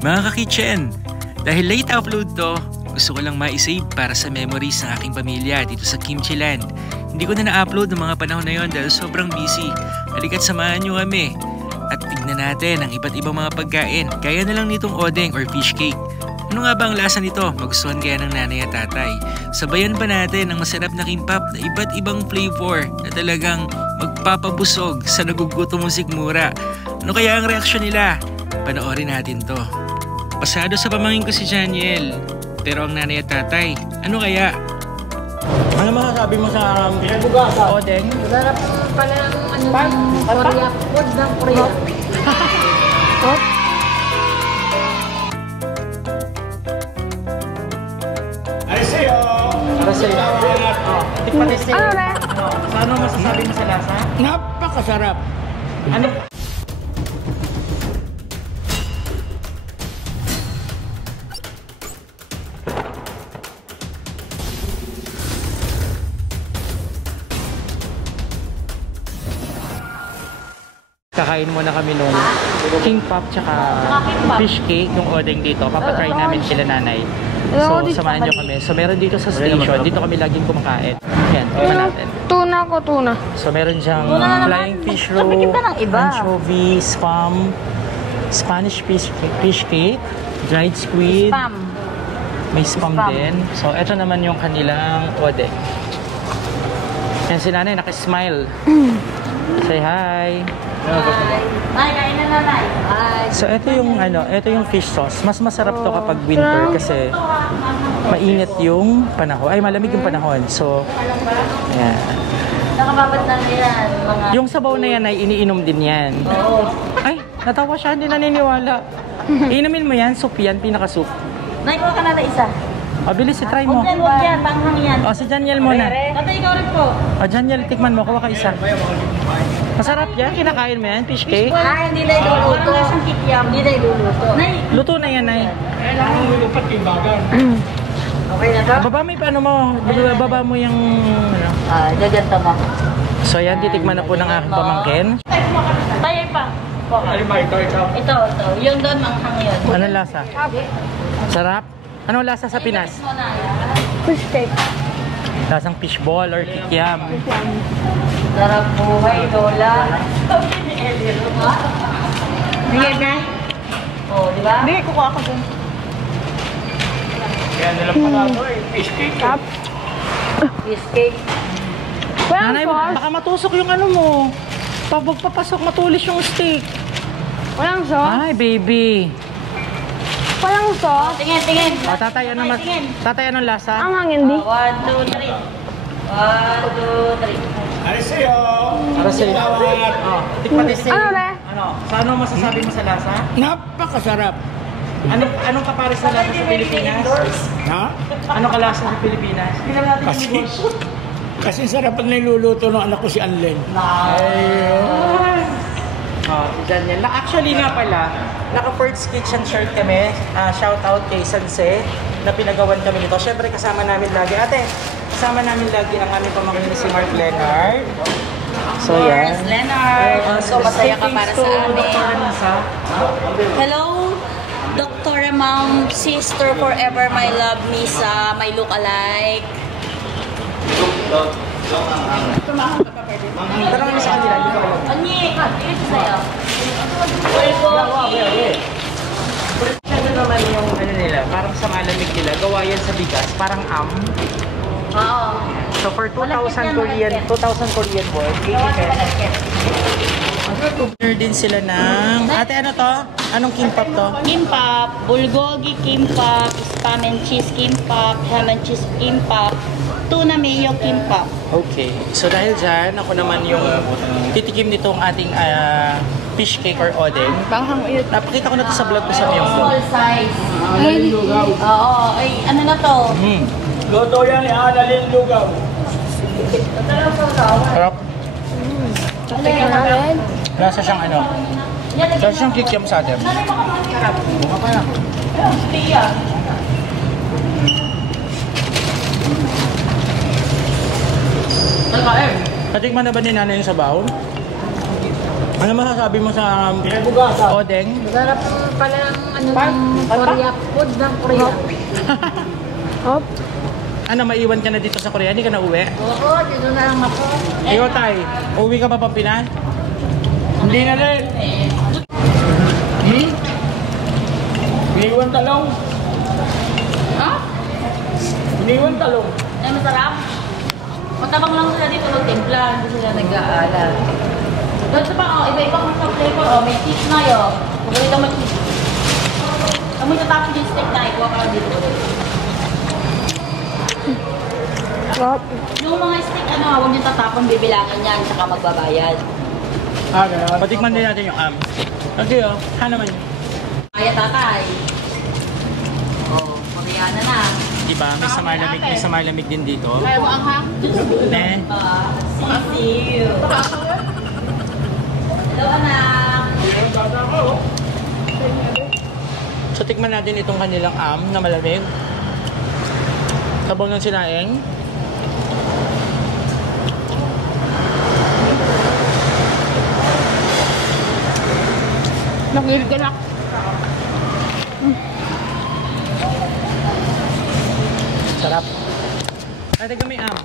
Mga ka-kitchen, dahil late upload to, gusto ko lang ma-save para sa memories ng aking pamilya dito sa Kimchi Land. Hindi ko na na-upload ng mga panahon na yon dahil sobrang busy. Halika't samahan nyo kami at tignan natin ang iba't ibang mga pagkain. Gaya na lang nitong odeng or fish cake. Ano nga ba ang lasa nito? Magustuhan kaya ng nanay at tatay. Sabayan pa natin ang masarap na kimbap na iba't ibang flavor na talagang magpapabusog sa nagugutom mong sikmura. Ano kaya ang reaksyon nila? Panoorin natin to. Pasado sa pamangkin ko si Janiel. Pero ang nanay at tatay, ano kaya? Ano masasabi mo sa odeng? Sarap pala ng Korea. Food ng Korea. Ariseo! Tikpatiseo. Ano na? Ano masasabi mo sa lasa? Napakasarap. Ano? Kakain muna kami nun. Kimbap tsaka fish cake yung odeng dito. Papatry namin sila nanay. So, samahan nyo kami. So, meron dito sa station. Dito kami laging kumakain. Yan, tingnan natin. Tuna ko, tuna. So, meron siyang flying fish roe, anchovy, spam, Spanish fish cake, dried squid. Spam. May spam din. So, eto naman yung kanilang odeng. Yan si nanay, nakismile. Say hi. Ay, kain na nanay. So ito yung fish sauce. Mas masarap to kapag winter kasi mainit yung panahon. Ay, malamig yung panahon. So, ayan. Nakababad na yan. Yung sabaw na yan ay iniinom din yan. Oo. Ay, natawa siya. Hindi naniniwala. Inumin mo yan. Soup yan. Pinaka-soup. Naikuha ka na na isa. O, bilis. Try mo. Huwag yan. Panghang yan. O, si Janiel muna. Tatay, ikaw rin po. O, Janiel, tikman mo. Kuha ka isa. Masarap yan. Kinakain mo yan. Fish cake. Ah, hindi na iluluto. Parang lasang kikiam. Hindi na iluluto. Luto na yan, Nay. Kailangan mo lupat timbagan. Okay na to? Baba mo yung paano mo. Baba mo yung... Gaganta mo. So, yan. Titikman na po ng aking pamangkin. Tayo pa. Alimay, ito. Ito. Yung doon, manghang yun. Anong lasa? Sarap? Anong lasa sa Pinas? Fish cake. Lasang fishball or kikiam. Sarap buhay, Lola. Sige na. Oo, di ba? Hindi, kukuha ka dun. Kaya nilang pala ito eh. Fish cake. Fish cake. Nanay, baka matusok yung ano mo. Pag magpapasok, matulis yung steak. Walang sauce? Ay, baby. Walang sauce? Tingin. O, tatay, anong lasa? Ang hangin, di? 1, 2, 3. 1, 2, 3. Ariseo! Para sa iyo. Tikpatiseo. Ano na? Ano? Sa ano masasabi mo sa lasa? Napakasarap. Anong kapares sa lasa sa Pilipinas? Ha? Anong kalasa sa Pilipinas? Kasi sarap pag niluluto ng anak ko si Anlen. Si Daniel. Actually nga pala, naka-Ford's Kitchen shirt kami. Shout out kay Sanse na pinagawan kami nito. Siyempre kasama namin lagi. Ate, kasama namin lagi ang aming pamangkin si Mark Leonard. So yan. Leonard. So, masaya ka para sa amin. Anissa. Hello, Dr. Mom, sister forever, my love, Misa, my look-alike. Pero kami sa kanila, hindi ko alam. Anyi, ito sa'yo. Ito naman yung ano nila, parang sa malamig nila. Gawa yan sa bigas, parang Oo. So for 2,000 Korean won, 80 pesos. Order din sila ng... Ate, ano to? Anong kimbap to? Kimbap, bulgogi kimbap, spam and cheese kimbap, ham and cheese kimbap, tuna mayo kimbap. Okay. So dahil dyan, ako naman yung titikim nitong ating fish cake or odeng. Napakita ko na to sa vlog ko sa Miyong vlog. Small size. Oo. Ay, ano na to? Luto yan ni Annalyn Lugaw. Sarap. Nasa siyang ano? Nasa siyang kikiam sa atin. Bunga pa na. Natikman na ba ni nanay yung sabaw? Ano masasabi mo sa odeng? Sarap pala ng Korea food ng Korea. Hop. Ano, maiwan ka na dito sa Korea? Hindi ka na uwi? Oo, dito na lang ako. Iyo, Tay. Uwi ka pa pa Pinas? Hindi na rin. Iniwan talong. Ha? Iniwan talong. Ay, masarap. Matabang lang sila dito magtimpla, hindi sila nag-aalala. Doon sa pa, iba-ibang sa flavor. May cheese na yun. Kung ganito may cheese. Kung may tatapos yung steak na, ikuha ka lang dito ulit. Yung mga steak, huwag niyo tatapon, bibilangin yan, saka magbabayad. Ganun. Patikman din natin yung am. Okay, oh. Naman yun. Kaya tatay. Koreana na. Diba? May samalamig din dito. Kaya mo ang hang? Ne? Sisiu. Hello, anak. So, tikman natin itong kanilang am na malamig. Sabaw ng sinaing. Nangilig ka na. Sarap. Ay, tignan mo yung am.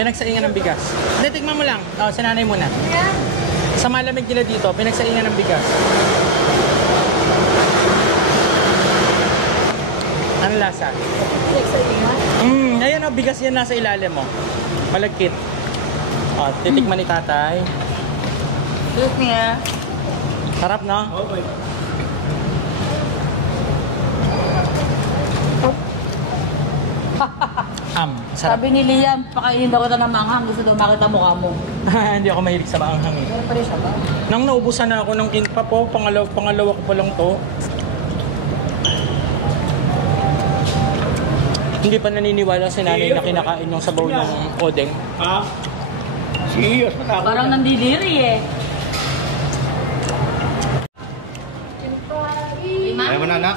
Pinagsaingan ng bigas. Hindi, tignan mo lang. Sinanay muna. Sa malamig nila dito, pinagsaingan ng bigas. Ano lasa? Ayan o, bigas yan nasa ilalim mo. Malagkit. Titikman ni tatay. Look niya. Sarap, no? Okay. Sarap. Sabi ni Liam, pakainin daw kita ng manghang. Gusto daw makita mukha mo. Hindi ako mahilig sa maanghang eh. Pero pa rin siya ba? Nang naubusan na ako ng kimbap po, pangalawa ko pa lang to. Hindi pa naniniwala si nanay na kinakain yung sabaw ng odeng. Ha? Siyos, matakot. Parang nandidiri eh. Ayaw mo na, anak?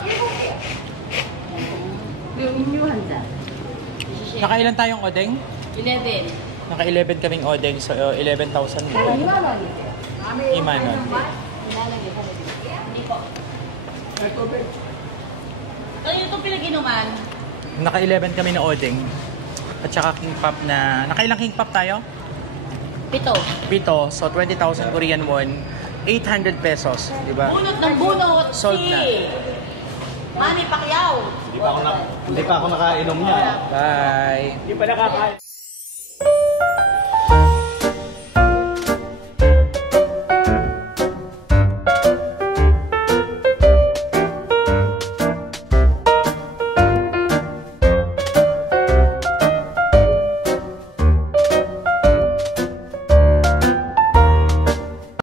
Nakailan tayong odeng? 11. Naka-11 kaming odeng, so 11,000 mo. Imanon. Hindi po. Ano yung itong pinag-inuman? Naka-11 kami na odeng. At saka king pop na... Nakailang king pop tayo? 7. So 20,000 Korean won. 800 pesos, di ba? Bunot ng bunot. Sold na. Manny Pacquiao. Hindi pa ako nakainom niya. Bye! Hindi pa nakakain.